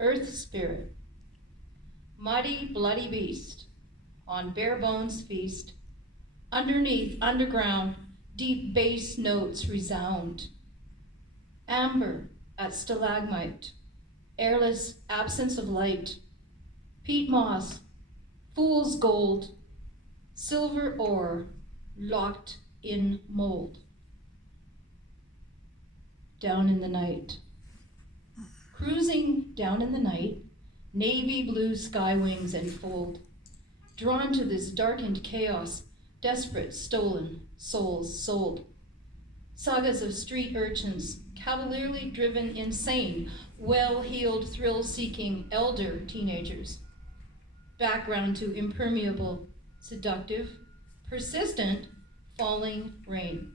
Earth spirit, muddy, bloody beast, on bare bones feast. Underneath, underground, deep bass notes resound. Amber at stalagmite, airless absence of light. Peat moss, fool's gold, silver ore, locked in mold. Down in the night. Cruising down in the night, navy blue sky wings enfold. Drawn to this darkened chaos, desperate, stolen souls sold. Sagas of street urchins, cavalierly driven insane, well-heeled, thrill-seeking elder teenagers. Background to impermeable, seductive, persistent, falling rain.